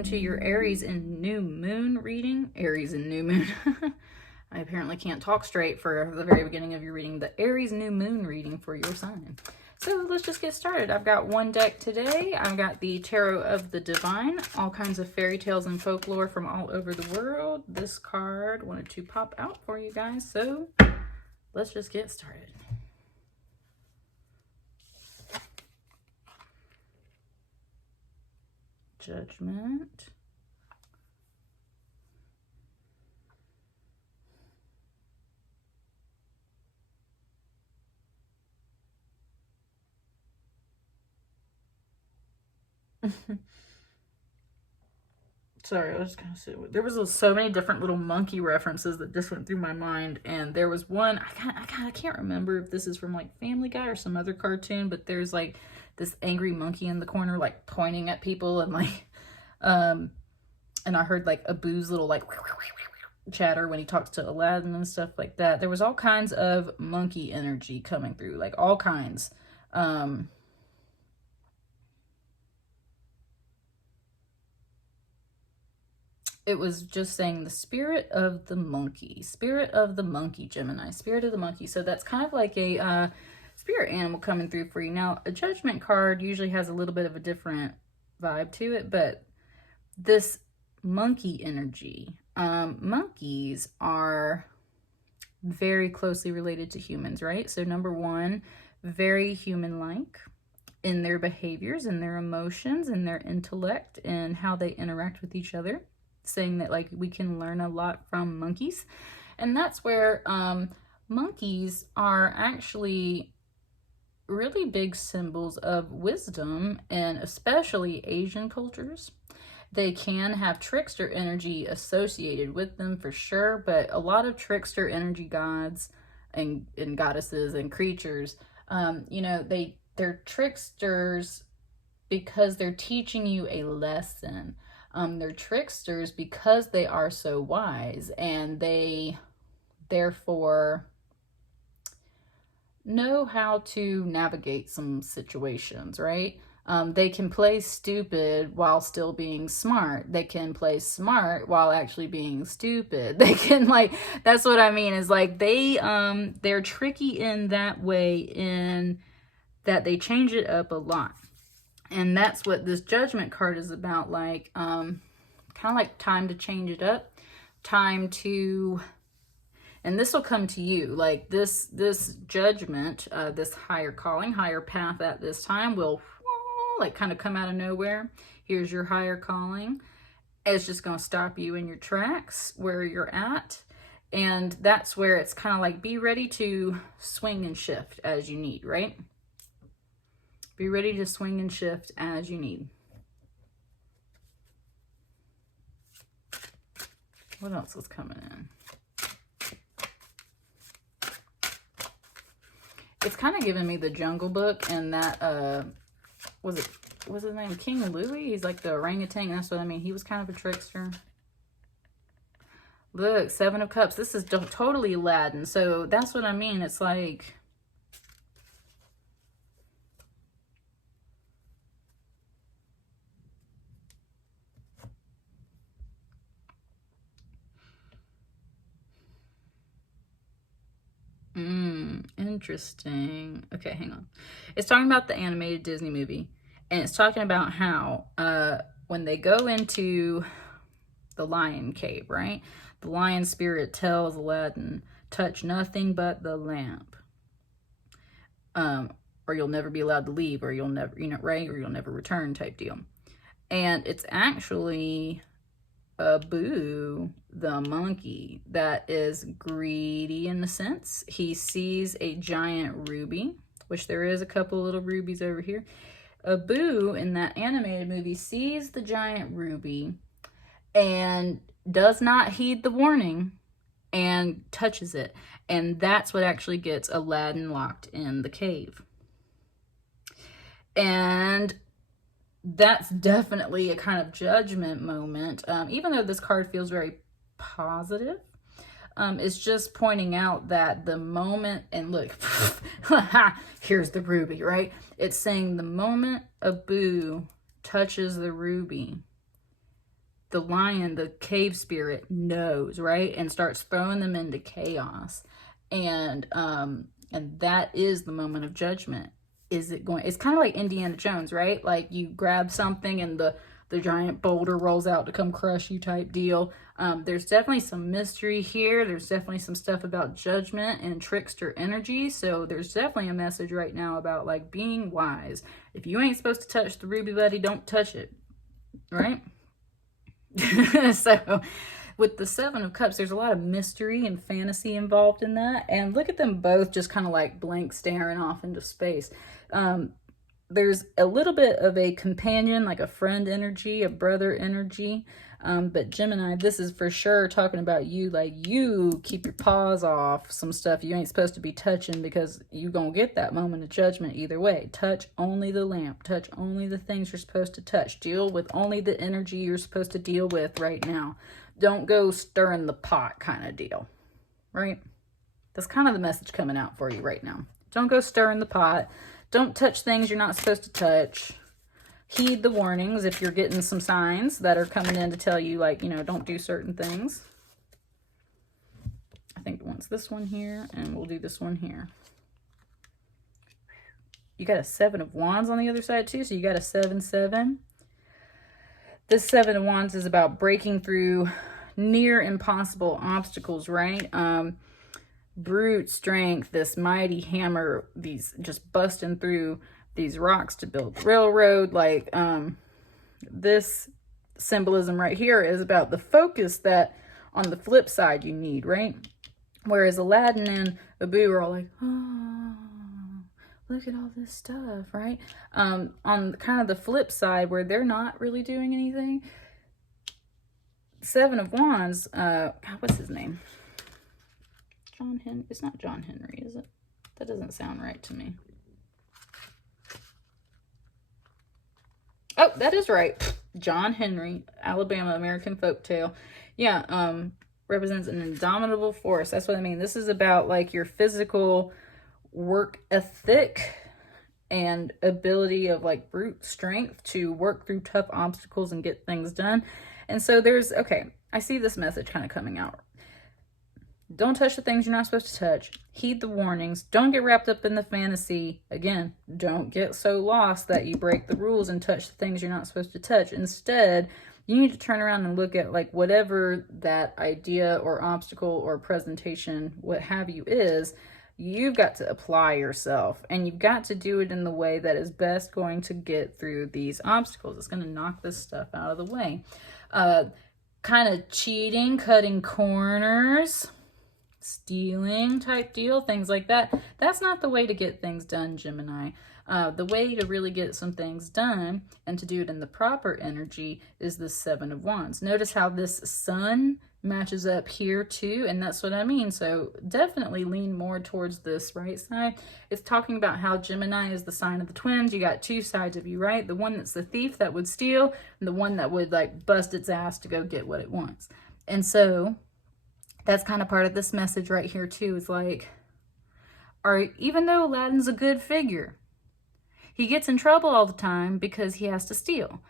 welcome to your Aries and New Moon reading. Aries and New Moon. I apparently can't talk straight for the very beginning of your reading. The Aries New Moon reading for your sign. So let's just get started. I've got one deck today. I've got the Tarot of the Divine, all kinds of fairy tales and folklore from all over the world. This card wanted to pop out for you guys, so let's just get started. Judgment. Sorry, I was gonna say, there was so many different little monkey references that just went through my mind, and there was one, I can't remember if this is from like Family Guy or some other cartoon, but there's like this angry monkey in the corner like pointing at people, and like and I heard like Abu's little like chatter when he talks to Aladdin and stuff like that. There was all kinds of monkey energy coming through, like all kinds. It was just saying the spirit of the monkey, Gemini, spirit of the monkey. So that's kind of like a spirit animal coming through for you. Now, a judgment card usually has a little bit of a different vibe to it, but this monkey energy, monkeys are very closely related to humans, right? So number one, very human-like in their behaviors, in their emotions, in their intellect, and how they interact with each other. Saying that like we can learn a lot from monkeys, and that's where monkeys are actually really big symbols of wisdom, and especially Asian cultures. They can have trickster energy associated with them for sure, but a lot of trickster energy gods and goddesses and creatures, you know, they're tricksters because they're teaching you a lesson. They're tricksters because they are so wise, and they therefore know how to navigate some situations, right? They can play stupid while still being smart. They can play smart while actually being stupid. They can, like, that's what I mean, is like they're tricky in that way, in that they change it up a lot. And that's what this judgment card is about, like, kind of like time to change it up, time to, and this will come to you, like this judgment, this higher calling, higher path at this time will, like, kind of come out of nowhere. Here's your higher calling. It's just going to stop you in your tracks where you're at. And that's where it's kind of like, be ready to swing and shift as you need, right? Be ready to swing and shift as you need. What else is coming in? It's kind of giving me the Jungle Book, and that, what's his name? King Louie? He's like the orangutan. That's what I mean. He was kind of a trickster. Look, Seven of Cups. This is totally Aladdin. So that's what I mean. It's like, interesting. Okay, hang on. It's talking about the animated Disney movie, and it's talking about how when they go into the lion cave, right? The lion spirit tells Aladdin, touch nothing but the lamp. Or you'll never be allowed to leave, or you'll never, you know, right? Or you'll never return type deal. And it's actually Abu, the monkey, that is greedy in a sense. He sees a giant ruby, which there is a couple little rubies over here. Abu in that animated movie sees the giant ruby and does not heed the warning and touches it. And that's what actually gets Aladdin locked in the cave. And that's definitely a kind of judgment moment. Even though this card feels very positive, it's just pointing out that the moment, and look, here's the ruby, right? It's saying the moment Abu touches the ruby, the lion, the cave spirit, knows, right? And starts throwing them into chaos. And that is the moment of judgment. Is it going, it's kind of like Indiana Jones, right? Like you grab something and the giant boulder rolls out to come crush you type deal. There's definitely some mystery here. There's definitely some stuff about judgment and trickster energy. So there's definitely a message right now about like being wise. If you ain't supposed to touch the ruby buddy, don't touch it, right? So with the Seven of Cups, there's a lot of mystery and fantasy involved in that. And look at them both just kind of like blank staring off into space. There's a little bit of a companion, like a friend energy, a brother energy. But Gemini, this is for sure talking about you. Like, you keep your paws off some stuff you ain't supposed to be touching, because you're going to get that moment of judgment either way. Touch only the lamp. Touch only the things you're supposed to touch. Deal with only the energy you're supposed to deal with right now. Don't go stirring the pot kind of deal, right? That's kind of the message coming out for you right now. Don't go stirring the pot. Don't touch things you're not supposed to touch. Heed the warnings if you're getting some signs that are coming in to tell you, like, you know, don't do certain things. I think it wants this one here, and we'll do this one here. You got a Seven of Wands on the other side too, so you got a 7-7. This Seven of Wands is about breaking through near impossible obstacles, right? Brute strength, this mighty hammer, these just busting through these rocks to build railroad. Like this symbolism right here is about the focus that on the flip side you need, right? Whereas Aladdin and Abu are all like, oh, look at all this stuff, right? On kind of the flip side where they're not really doing anything, Seven of Wands, God, what's his name? John Henry. It's not John Henry, is it? That doesn't sound right to me. Oh, that is right. John Henry, Alabama American folktale. Yeah, represents an indomitable force. That's what I mean. This is about like your physical work ethic and ability of like brute strength to work through tough obstacles and get things done. And so there's, okay, I see this message kind of coming out. Don't touch the things you're not supposed to touch. Heed the warnings. Don't get wrapped up in the fantasy. Again, don't get so lost that you break the rules and touch the things you're not supposed to touch. Instead, you need to turn around and look at like whatever that idea or obstacle or presentation, what have you is, you've got to apply yourself, and you've got to do it in the way that is best going to get through these obstacles. It's going to knock this stuff out of the way. Kind of cheating, cutting corners, stealing type deal, things like that. That's not the way to get things done, Gemini. The way to really get some things done and to do it in the proper energy is the Seven of Wands. Notice how this sun matches up here too, and that's what I mean. So definitely lean more towards this right side. It's talking about how Gemini is the sign of the twins. You got two sides of you, right? The one that's the thief that would steal, and the one that would like bust its ass to go get what it wants. And so that's kind of part of this message right here too, is like, even though Aladdin's a good figure, he gets in trouble all the time because he has to steal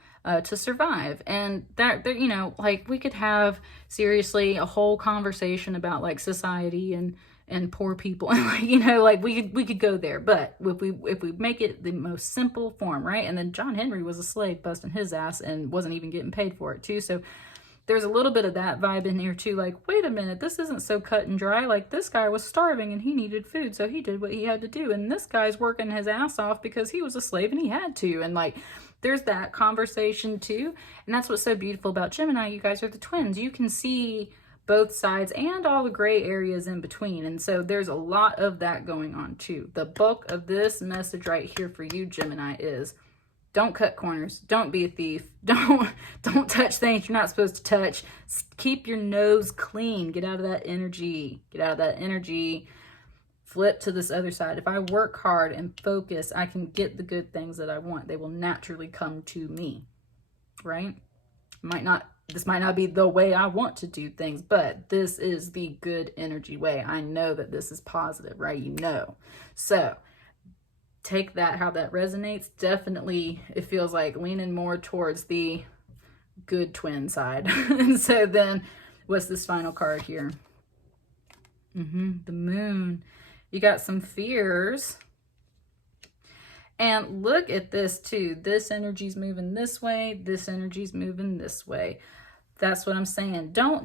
to survive. And that, you know, like we could have seriously a whole conversation about like society and poor people, and like, you know, like we could go there. But if we make it the most simple form, right? And then John Henry was a slave busting his ass and wasn't even getting paid for it too. So there's a little bit of that vibe in here too. Like, wait a minute, this isn't so cut and dry. Like, this guy was starving and he needed food, so he did what he had to do. And this guy's working his ass off because he was a slave and he had to. And like, there's that conversation too. And that's what's so beautiful about Gemini. You guys are the twins. You can see both sides and all the gray areas in between. And so there's a lot of that going on too. The bulk of this message right here for you, Gemini, is don't cut corners. Don't be a thief. Don't touch things you're not supposed to touch. Keep your nose clean. Get out of that energy. Get out of that energy. Flip to this other side. If I work hard and focus, I can get the good things that I want. They will naturally come to me, right? This might not be the way I want to do things, but this is the good energy way. I know that this is positive, right? You know. So take that, how that resonates. Definitely, it feels like leaning more towards the good twin side. And so then what's this final card here? The Moon. You got some fears. And look at this too. This energy's moving this way. This energy's moving this way. That's what I'm saying. Don't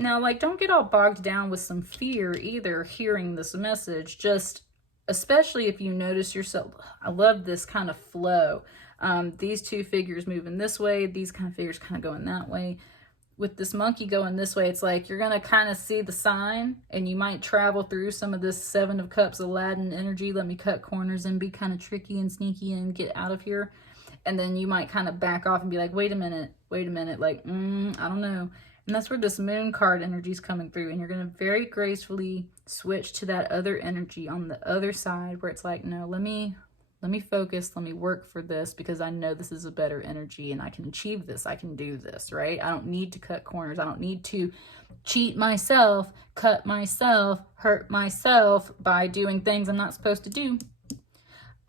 get all bogged down with some fear either hearing this message. Just, especially if you notice yourself, I love this kind of flow. These two figures moving this way, these kind of figures kind of going that way. With this monkey going this way, it's like you're going to kind of see the sign, and you might travel through some of this Seven of Cups Aladdin energy. Let me cut corners and be kind of tricky and sneaky and get out of here. And then you might kind of back off and be like, wait a minute, like, I don't know. And that's where this Moon card energy is coming through. And you're going to very gracefully switch to that other energy on the other side where it's like, no, let me focus, let me work for this, because I know this is a better energy and I can achieve this. I can do this, right? I don't need to cut corners. I don't need to cheat myself, cut myself, hurt myself by doing things I'm not supposed to do.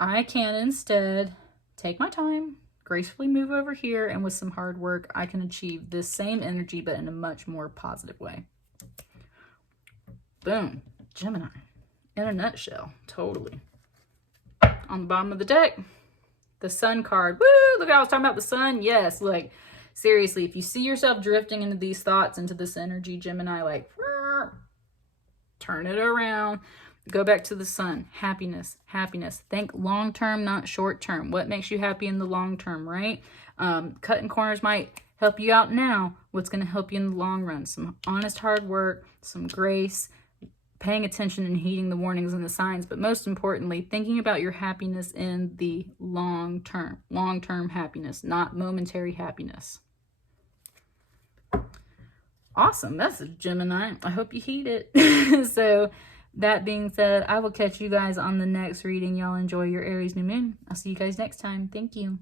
I can instead take my time, gracefully move over here, and with some hard work, I can achieve this same energy, but in a much more positive way. Boom. Gemini. In a nutshell. Totally. On the bottom of the deck, the Sun card. Woo! Look, I was talking about the sun. Yes, like, seriously, if you see yourself drifting into these thoughts, into this energy, Gemini, like, turn it around. Go back to the sun. Happiness, happiness. Think long-term, not short-term. What makes you happy in the long term, right? Cutting corners might help you out now. What's going to help you in the long run? Some honest hard work, some grace, paying attention and heeding the warnings and the signs, but most importantly, thinking about your happiness in the long-term happiness, not momentary happiness. Awesome message, Gemini. I hope you heed it. So that being said, I will catch you guys on the next reading. Y'all enjoy your Aries new moon. I'll see you guys next time. Thank you.